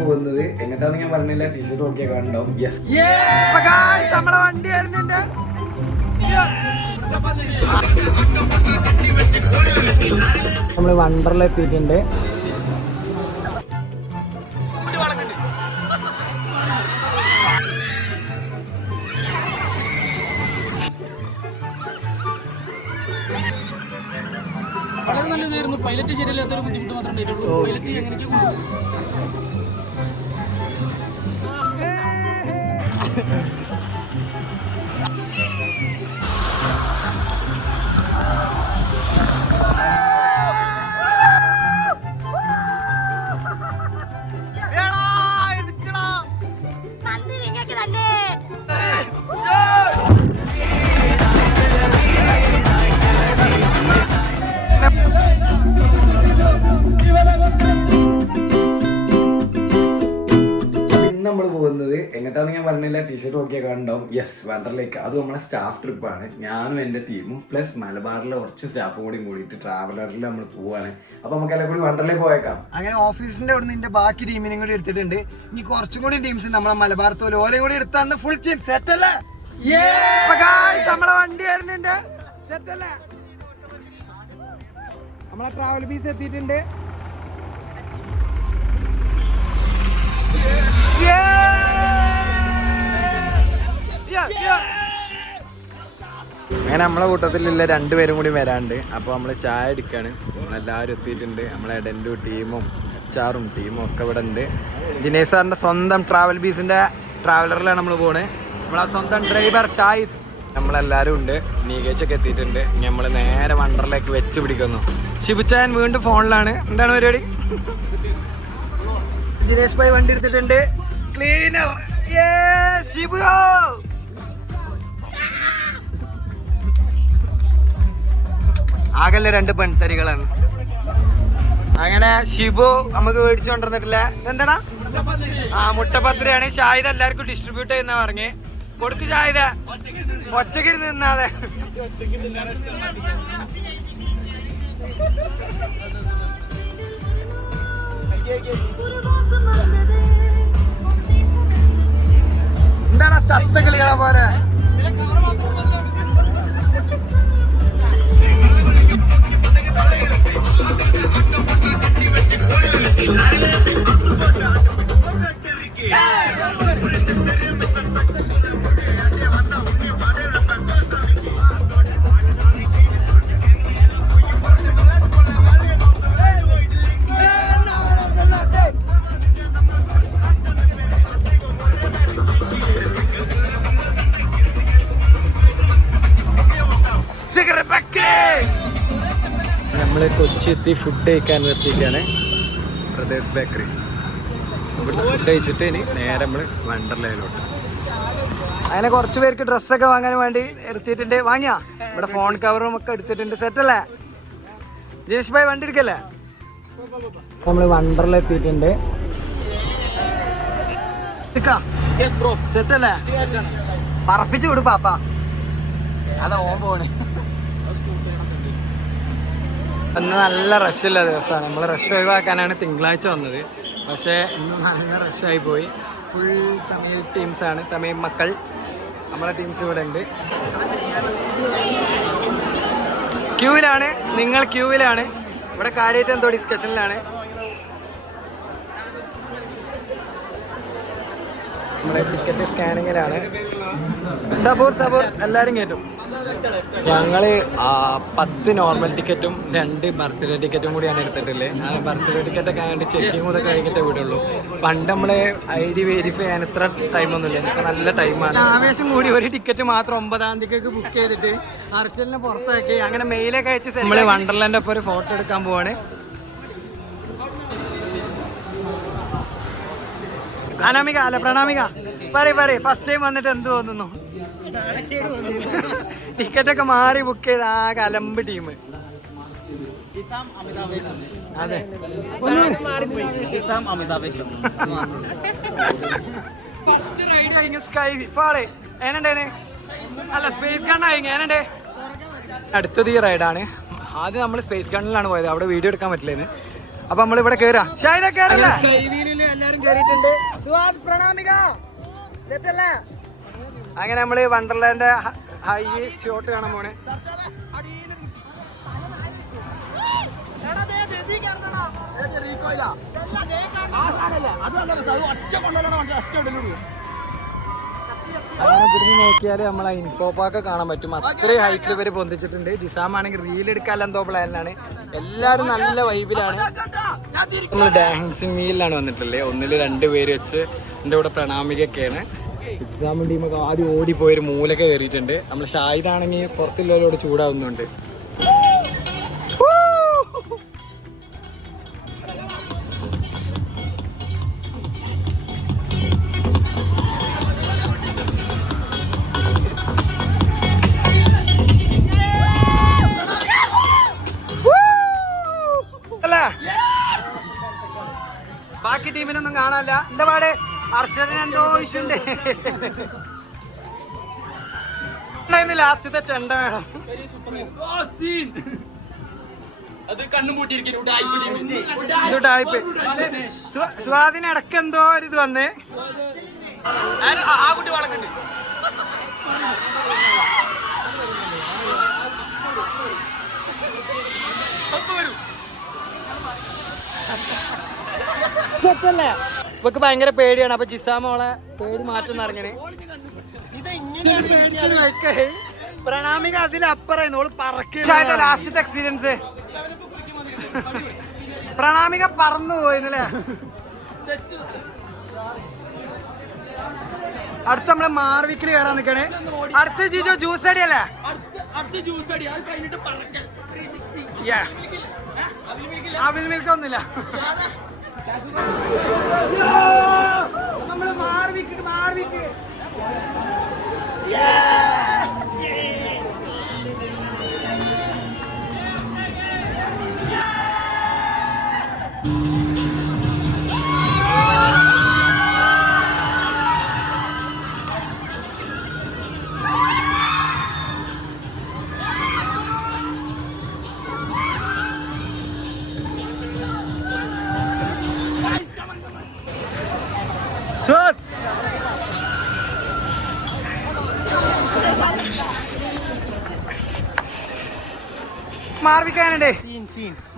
പോകുന്നത് എങ്ങോട്ടാന്ന് ഞാൻ പറഞ്ഞില്ല. ടീഷർട്ട് നോക്കിയാൽ കണ്ടാവും. യെസ്, നമ്മളെ വണ്ടി നമ്മള് വണ്ടറിൽ എത്തിയിട്ടുണ്ട്. വളരെ നല്ലതായിരുന്നു. പൈലറ്റ് ശരിയല്ലാത്തൊരു ബുദ്ധിമുട്ട് മാത്രമേ ഉണ്ടായിട്ടുള്ളൂ. പൈലറ്റ് എങ്ങനെയൊക്കെ നമ്മൾ പോകുന്നത് എങ്ങോട്ടാന്ന് ഞാൻ പറഞ്ഞില്ല. ടീഷർട്ട് നോക്കിയാൽ കണ്ടാവും. യെസ്, വണ്ടറിലേക്ക്. അത് നമ്മളെ സ്റ്റാഫ് ട്രിപ്പാണ്. ഞാനും എൻ്റെ ടീമും പ്ലസ് മലബാറിലെ കുറച്ച് സ്റ്റാഫും കൂടി കൂടിയിട്ട് ട്രാവലറിൽ നമ്മൾ പോവാണ്. അപ്പൊ നമുക്ക് എല്ലാം കൂടി വണ്ടറിലേക്ക് പോയേക്കാം. അങ്ങനെ ഓഫീസിന്റെ അവിടെ നിന്ന് ബാക്കി ടീമിനും കൂടി എടുത്തിട്ടുണ്ട്. ഇനി കുറച്ചും കൂടി ടീംസ് ഉണ്ട്. നമ്മളെ മലബാർ തോല് ഓരോ കൂടി എടുത്താന്ന് ഫുൾ ടീം സെറ്റ് അല്ലേ? നമ്മളെ വണ്ടി വരുന്നുണ്ട്. സെറ്റ് അല്ലേ? നമ്മളെ ട്രാവൽ ബീസ് എത്തിയിട്ടുണ്ട്. അങ്ങനെ നമ്മളെ കൂട്ടത്തിലുള്ള രണ്ടുപേരും കൂടി വരാണ്ട്. അപ്പോൾ നമ്മൾ ചായ എടുക്കാണ്. നമ്മളെല്ലാവരും എത്തിയിട്ടുണ്ട്. നമ്മളെ ഡെൻഡു ടീമും HR ടീമും ഒക്കെ ഇവിടെ ഉണ്ട്. ജിനേഷ് സാറിൻ്റെ സ്വന്തം ട്രാവൽ ബീസിൻ്റെ ട്രാവലറിലാണ് നമ്മൾ പോകുന്നത്. നമ്മളെ സ്വന്തം ഡ്രൈവർ ഷാഹിദ്, നമ്മളെല്ലാവരും ഉണ്ട്. നീകേച്ചൊക്കെ എത്തിയിട്ടുണ്ട്. നമ്മൾ നേരെ വണ്ടറിലേക്ക് വെച്ച് പിടിക്കുന്നു. ഷിബുച്ചാൻ വീണ്ടും ഫോണിലാണ്. എന്താണ് പരിപാടി? ജിനേഷ് ഭായി വണ്ടി എടുത്തിട്ടുണ്ട്. ക്ലീനർ ഷിബു. ആകല്ലേ 2 പെൺതരികളാണ്. അങ്ങനെ ഷിബു നമുക്ക് മേടിച്ചു കൊണ്ടിരുന്നിട്ടില്ല. എന്താടാ? മുട്ടപത്രിയാണ്. ഷാഹിദ് എല്ലാവർക്കും ഡിസ്ട്രിബ്യൂട്ട് ചെയ്യുന്ന പറഞ്ഞ് കൊടുക്ക്. ഷാഹിദ ഒറ്റയ്ക്ക് നിന്നാതെ. എന്താണ് ചത്ത കളികളെ പോലെ? നമ്മൾ കൊച്ചി എത്തി. ഫുഡ് കഴിക്കാൻ നിർത്തിയിട്ടാണ് പ്രദേശ് ബേക്കറി. ഇവിടെ ഫുഡ് കഴിച്ചിട്ട് ഇനി നേരെ നമ്മൾ വണ്ടർലയിലോട്ട്. അങ്ങനെ കുറച്ച് പേർക്ക് ഡ്രസ്സൊക്കെ വാങ്ങാൻ വേണ്ടി എടുത്തിട്ടുണ്ട്. വാങ്ങിയാ? ഇവിടെ ഫോൺ കവറും ഒക്കെ എടുത്തിട്ടുണ്ട്. സെറ്റ് അല്ലേ? ജയേഷ് ഭായി വണ്ടി എടുക്കല്ലേ? നമ്മൾ വണ്ടറിൽ എത്തിയിട്ടുണ്ട്. സെറ്റ് അല്ലേ? പറപ്പിച്ചു വിടും പാപ്പ. അതാ ഓൻ പോണ്. ഇന്ന് നല്ല റഷുള്ള ദിവസമാണ്. നമ്മൾ റഷ് ഒഴിവാക്കാനാണ് തിങ്കളാഴ്ച വന്നത്. പക്ഷേ ഇന്ന് നല്ല റഷായി പോയി. ഫുൾ തമിഴ് ടീംസാണ്. തമിഴ് മക്കൾ നമ്മളെ ടീംസ് ഇവിടെ ഉണ്ട്. ക്യൂവിലാണ്. നിങ്ങൾ ക്യൂവിലാണ്. ഇവിടെ കാര്യമായിട്ട് എന്തോ ഡിസ്കഷനിലാണ്. നമ്മുടെ ടിക്കറ്റ് സ്കാനിങ്ങിലാണ്. സബൂർ എല്ലാവരും കയറ്റും. ഞങ്ങൾ 10 നോർമൽ ടിക്കറ്റും 2 ബർത്ത്ഡേ ടിക്കറ്റും കൂടിയാണ് എടുത്തിട്ടുള്ളത്. ആ ബർത്ത്ഡേ ടിക്കറ്റൊക്കെ ആയതുകൊണ്ട് ചെക്കിങ് കൂടെ കഴിഞ്ഞിട്ടേ വിടുള്ളൂ. പണ്ട് നമ്മൾ ID വെരിഫൈ ചെയ്യാൻ ഇത്ര ടൈമൊന്നുമില്ല. ഇപ്പോൾ നല്ല ടൈമാണ്. ആവേശം കൂടി ഒരു ടിക്കറ്റ് മാത്രം 9-ാം തീയതിക്ക് ബുക്ക് ചെയ്തിട്ട് അർഷലിനെ പുറത്താക്കി. അങ്ങനെ മെയിലൊക്കെ അയച്ച് നമ്മൾ വണ്ടർലാൻഡ് ഒപ്പം ഒരു ഫോട്ടോ എടുക്കാൻ പോവാണ്. അനാമിക അല്ല പ്രണാമിക പറയ് ഫസ്റ്റ് ടൈം വന്നിട്ട് എന്ത് തോന്നുന്നു? ടിക്കറ്റൊക്കെ മാറി ബുക്ക് ചെയ്ത ആ കലമ്പ് ടീം. അതെ, സ്കൈ ഫാള് ഏനുണ്ടേന് അല്ല സ്പേസ് ഗണ്ണായി ഏനുണ്ടേ. അടുത്തത് ഈ റൈഡാണ്. ആദ്യം നമ്മൾ സ്പേസ് ഗണ്ണിലാണ് പോയത്. അവിടെ വീഡിയോ എടുക്കാൻ പറ്റില്ലേന്ന്. അപ്പൊ നമ്മളിവിടെ കേറാം. എല്ലാരും കയറിയിട്ടുണ്ട്. സുഹാദ് പ്രണാമിക സെറ്റല്ലേ? അങ്ങനെ നമ്മള് വണ്ടർലാൻഡ് ഹൈ ഷോട്ട് കാണാൻ പോണേ. അങ്ങനെ ഇവിടുന്ന് നോക്കിയാൽ നമ്മളെ ഇൻഫോ പാർക്ക് കാണാൻ പറ്റും. അത്രയും ഹൈറ്റിൽ ഇവര് പൊന്തിച്ചിട്ടുണ്ട്. ജിസാമാണെങ്കിൽ റീൽ എടുക്കാൻ എന്തോ പ്ലാനിലാണ്. എല്ലാവരും നല്ല വൈബിലാണ്. നമ്മൾ ഡാൻസിങ് മീലിലാണ് വന്നിട്ടുള്ളത്. 1-2 പേര് വെച്ച് എൻ്റെ കൂടെ പ്രണാമികയൊക്കെയാണ്. എക്സാമിൻ ടീമൊക്കെ ആദ്യം ഓടിപ്പോയൊരു മൂലൊക്കെ കയറിയിട്ടുണ്ട്. നമ്മൾ ഷാഹിദാണെങ്കിൽ പുറത്തുള്ളവരോട് ചൂടാവുന്നുണ്ട്. ബാക്കി ടീമിനൊന്നും കാണാനില്ല. എന്താ പാട്? അർഷദിന് എന്തോ ഇഷ്യുണ്ട്. ലാസ്റ്റത്തെ ചെണ്ട വേണം. സ്വാദിന് ഇടക്ക് എന്തോ ഒരു ഇത് വന്നേ. ആ കുട്ടി വളക്കുണ്ട്. ഇവക്ക് ഭയങ്കര പേടിയാണ്. അപ്പൊ ജിസാമോളെ പേടി മാറ്റുന്ന ഇറങ്ങണേ. പ്രണാമിക അതിലപ്പുറം ഓള് പറക്കുന്ന ലാസ്റ്റത്തെ എക്സ്പീരിയൻസ്. പ്രണാമിക പറന്നു പോയിന്നല്ലേ. അടുത്ത നമ്മള് മാർവിക്കില് കയറാൻ നിക്കണേ. അടുത്ത ജിജോ ജ്യൂസ് അടി അല്ലേ? അവിൽ മിൽക്ക് ഒന്നുമില്ല. നമ്മള് മാർവിക്ക്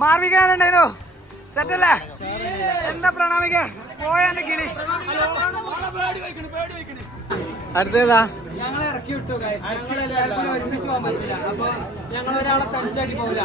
മാർവിക്കാനുണ്ടായിരുന്നു. സെറ്റല്ലേ? എന്താ പ്രണാമിക പോയാന്റെ കിളി? അടുത്തേതാ? ഞങ്ങളെ ഇറക്കി വിട്ടു. ഞങ്ങളെല്ലാവരും ഒരുമിച്ച് പോകാൻ പറ്റില്ല. അപ്പൊ ഞങ്ങൾ ഒരാളെ തനിച്ചാക്കി പോകില്ല.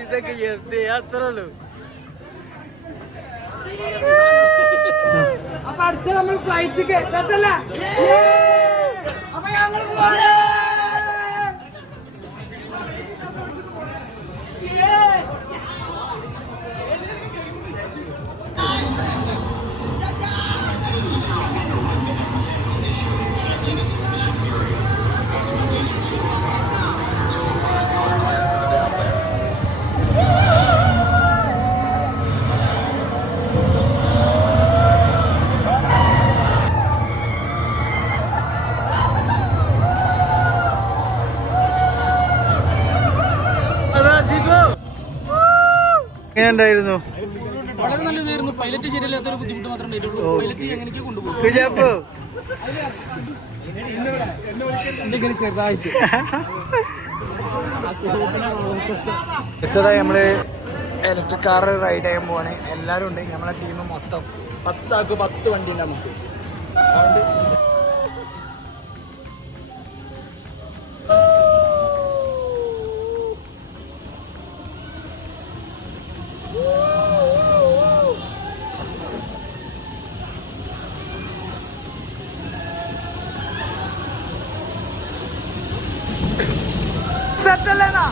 ഇതൊക്കെ യാത്രല്ലോ. അപ്പൊ അടുത്ത നമ്മൾ ഫ്ലൈറ്റ് കേട്ടല്ലേ? അപ്പൊ ഞങ്ങൾ പോവാ. എങ്ങനെയുണ്ടായിരുന്നു? വളരെ നല്ലതായിരുന്നു. പൈലറ്റ് ശരിയല്ലാത്തൊരു ബുദ്ധിമുട്ട് മാത്രമേ ഉണ്ടായിട്ടുള്ളൂ. പൈലറ്റ് എങ്ങനെയൊക്കെ കൊണ്ടുപോകും. ചെറുതായിട്ട് നമ്മള് ഇലക്ട്രിക് കാർ റൈഡ് ചെയ്യാൻ പോവാണ്. എല്ലാരും ഉണ്ട്. നമ്മളെ ടീം മൊത്തം 10 വണ്ടി ഉണ്ട് നമുക്ക്. സെറ്റല്ലേന്നാ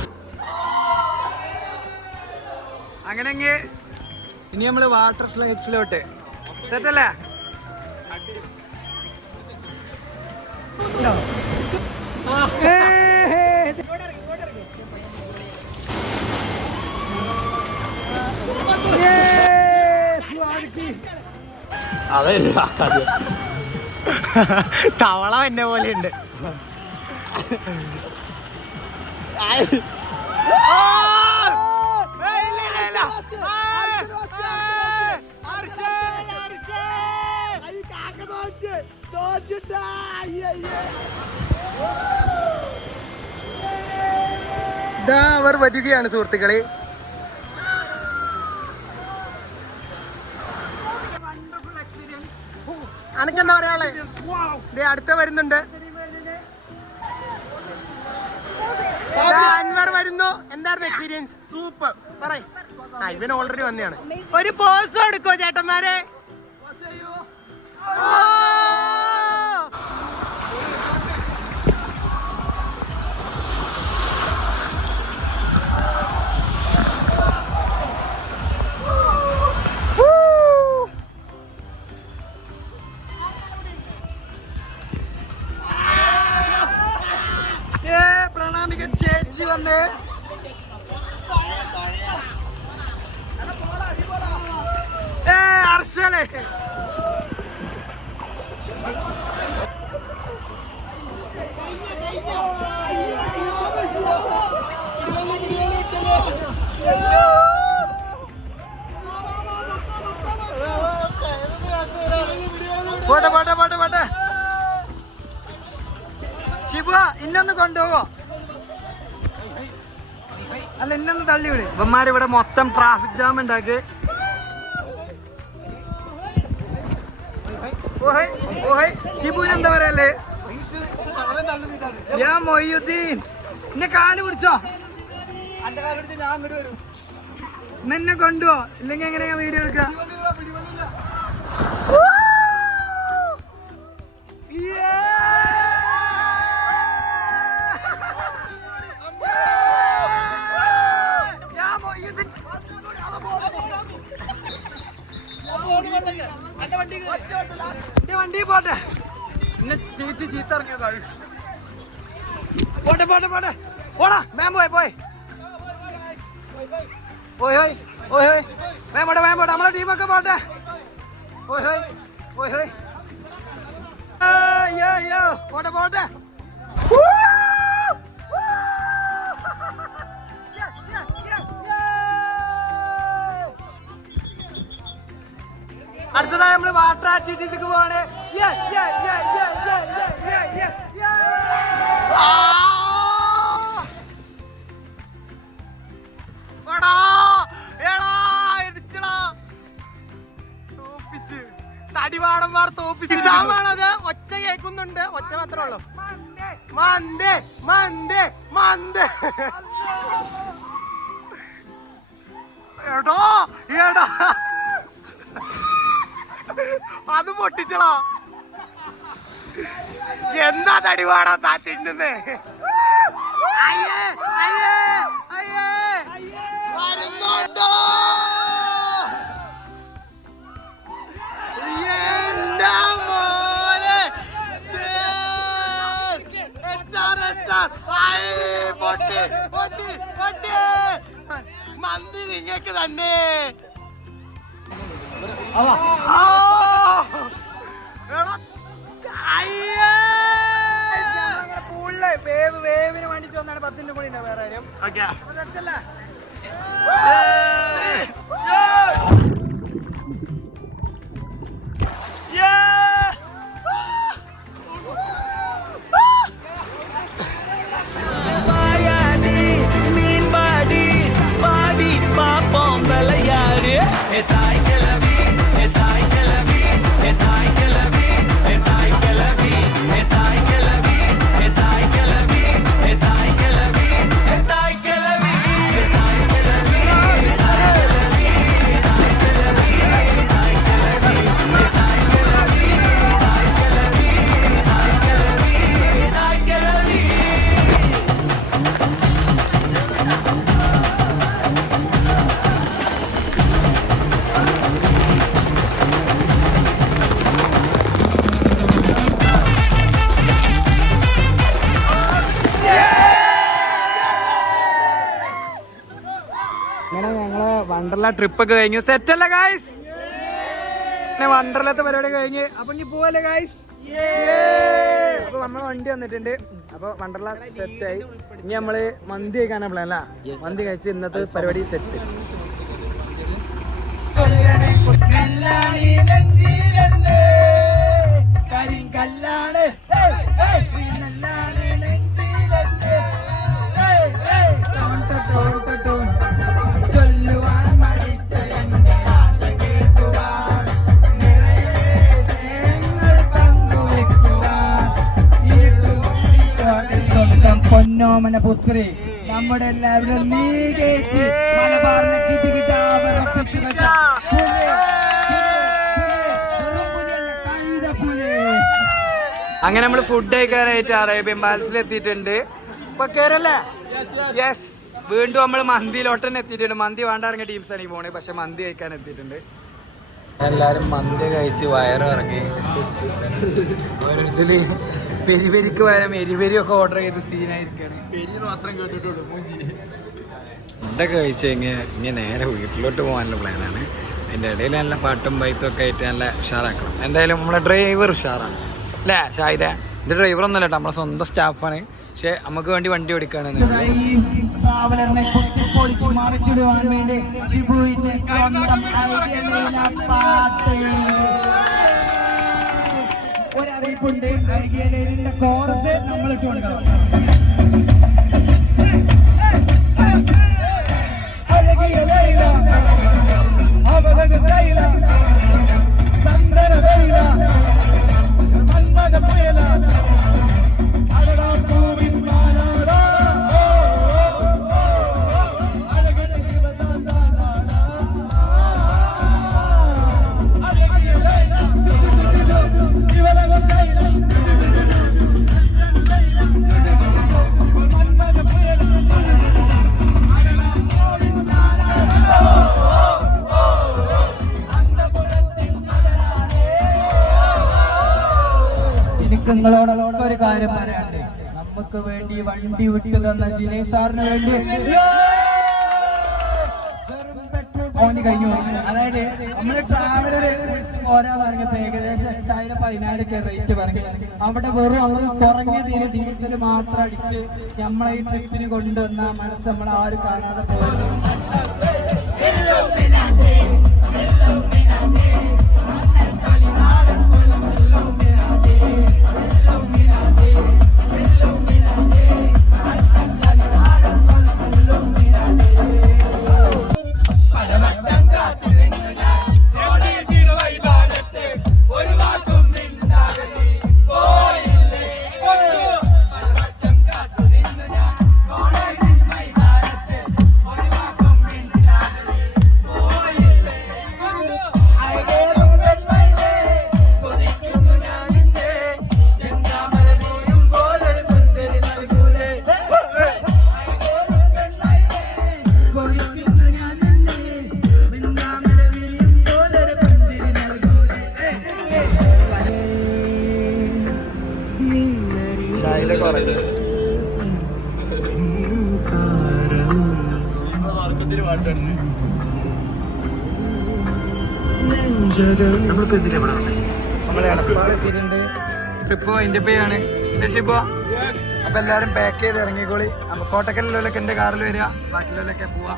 അങ്ങനെങ്കിൽ ഇനി നമ്മള് വാട്ടർ സ്ലൈഡ്സിലോട്ട് സെറ്റല്ലേ? അതല്ല തവള എന്നെ പോലെ ഉണ്ട്. അവർ വരികയാണ് സുഹൃത്തുക്കളെ. അനക്കെന്താ പറയാനുള്ളത്? അടുത്ത വരുന്നുണ്ട്, അൻവർ വരുന്നു. എന്തായിരുന്നു എക്സ്പീരിയൻസ്? സൂപ്പർ. പറ. ഇവൻ ഓൾറെഡി വന്നെയാണ്. ഒരു പോസ് എടുക്കോ ചേട്ടന്മാരെ? പ്രണാമികൻ ചേച്ചി വന്ന് അർശനെ പോട്ടെ പോട്ടെ പോട്ടെ പോട്ടെ. ശിവ ഇന്നൊന്ന് കൊണ്ടുപോകോ? അല്ല ഇന്നൊന്ന് തള്ളി വിട്. ഇവന്മാരിവിടെ മൊത്തം ട്രാഫിക് ജാം ഉണ്ടാക്കി. ഷിബുവിന് എന്താ പറയല്ലേ? ഞാൻ മൊയ്യുദ്ദീൻ. എന്നെ കാല് പിടിച്ചോ? എന്നെ കൊണ്ടുപോ, ഇല്ലെങ്കിൽ എങ്ങനെയാ വീഡിയോ എടുക്കുക? വണ്ടി പോട്ടെ. എന്നെ ചീത്ത ഇറങ്ങിയതാണ്. പോട്ടെ പോട്ടെ പോട്ടെ പോടാ. മാം പോയി പോയി ഓയ് ഹോയ് ഓയ് ഹോയ്. മാം പോട്ടെ മാം പോട്ടെ. നമ്മളെ ടീമൊക്കെ പോട്ടെ. ഓയ് ഹോയ് ഓയ് ഹോയ്. പോട്ടെ പോട്ടെ. അടുത്തതായി നമ്മള് വാട്ടർ ആക്ടിവിറ്റീസിക്ക് പോവാണ്. തടിവാടന്മാർ തോപ്പിച്ച്. സാമാണത്. ഒച്ച കേൾക്കുന്നുണ്ട്, ഒച്ച മാത്രമേ ഉള്ളൂ. മന്ദേ മന്ദേ മന്ദേ. എടോ എടാ അത് പൊട്ടിച്ചളോ. എന്താ തടിവാടാ താ തിന്നുന്നേ? അയ്യേ അയ്യേ അയ്യേ വരുന്നുണ്ടോ? എന്താ മോനെ പൊട്ടി പൊട്ടി പൊട്ടി. മന്തി നിങ്ങക്ക് തന്നെ. വേവിന് വേണ്ടിട്ട് വന്നാണ് 10 കൂടി വേറെ കാര്യം. ഇങ്ങനെ ഞങ്ങള് വണ്ടർല ട്രിപ്പൊക്കെ കഴിഞ്ഞു. സെറ്റല്ലേ ഗായ്സ്? വണ്ടർലത്തെ പരിപാടി കഴിഞ്ഞ് അപ്പൊ ഇനി പോവല്ലേ ഗായ്സ്? അപ്പൊ നമ്മളെ വണ്ടി വന്നിട്ടുണ്ട്. അപ്പൊ വണ്ടർല സെറ്റായി. ഇനി നമ്മള് മന്തി കഴിക്കാനാ പ്ലാൻ അല്ല? മന്തി കഴിച്ച് ഇന്നത്തെ പരിപാടി സെറ്റ്. പൊന്നോമന പുത്രി നമ്മുടെ എല്ലാവരും നീ കേച്ച് മലബാറിനെ കിട്ടിക്കിട്ടാവർപ്പിച്ചു വെച്ച അങ്ങനെ നമ്മള് ഫുഡ് കഴിക്കാനായിട്ട് അറേബ്യൻ പാലസിൽ എത്തിയിട്ടുണ്ട്. ഇപ്പൊ കേരളല്ലേ? യെസ്. വീണ്ടും നമ്മള് മന്തിയിലോട്ട് തന്നെ എത്തിയിട്ടുണ്ട്. മന്തി വേണ്ടിറങ്ങിയ ടീംസാണ് ഈ പോണേ. പക്ഷെ മന്തി കഴിക്കാൻ എത്തിയിട്ടുണ്ട്. എല്ലാരും മന്തി കഴിച്ച് വയറ് ഇറങ്ങി. ഓരോരുത്തര് പെരി പെരിക്ക് പകരം എരിപെരിയൊക്കെ ഓർഡർ ചെയ്ത് സീനായിരിക്കാണ്. പെരി മാത്രം കേട്ടിട്ടുള്ളൂ മൂഞ്ചി. ഫുഡൊക്കെ കഴിച്ച് ഇങ്ങനെ നേരെ വീട്ടിലോട്ട് പോകാനുള്ള പ്ലാനാണ്. അതിൻ്റെ ഇടയിൽ നല്ല പാട്ടും ബൈത്തും ഒക്കെ ആയിട്ട് നല്ല ഉഷാറാക്കണം. എന്തായാലും നമ്മുടെ ഡ്രൈവർ ഉഷാറാണ് അല്ലേ ഷാഹിദ? ഇത് ഡ്രൈവറൊന്നുമല്ല കേട്ടോ, നമ്മളെ സ്വന്തം സ്റ്റാഫാണ്. പക്ഷെ നമുക്ക് വേണ്ടി വണ്ടി ഓടിക്കാണ്. ഒരറിയിപ്പുണ്ട്, കോറസ് നമ്മൾ ഇട്ട് കൊടുക്കണം. നിങ്ങളോടൊക്കെ ഒരു കാര്യം പറയാണ്ട്, നമുക്ക് വേണ്ടി വണ്ടി വിട്ടു തന്ന ജിനേഷ് സാറിന് വേണ്ടി ഓന് കഴിഞ്ഞു. അതായത് നമ്മള് ട്രാവലർ വിളിച്ച് പോരാൻ പറഞ്ഞപ്പോ ഏകദേശം 8,000-10,000 റേറ്റ് പറഞ്ഞു. അവിടെ വെറും അങ്ങ് കുറഞ്ഞതിന് ഡീസൽ മാത്രം അടിച്ച് നമ്മളെ ഈ ട്രിപ്പിന് കൊണ്ടുവന്ന മനസ്സ് നമ്മൾ ആരും കാണാതെ പോയത്. നമ്മള് എടപ്പാൾ എത്തിയിട്ടുണ്ട്. ട്രിപ്പ് അതിന്റെ പേയാണ് ഷിബോ. അപ്പൊ എല്ലാരും പാക്ക് ചെയ്ത് ഇറങ്ങിക്കോളി. അപ്പൊ കോട്ടക്കലിലൊക്കെ എന്റെ കാറിൽ വരിക, ബാക്കിയുള്ളവരൊക്കെ പോവാ.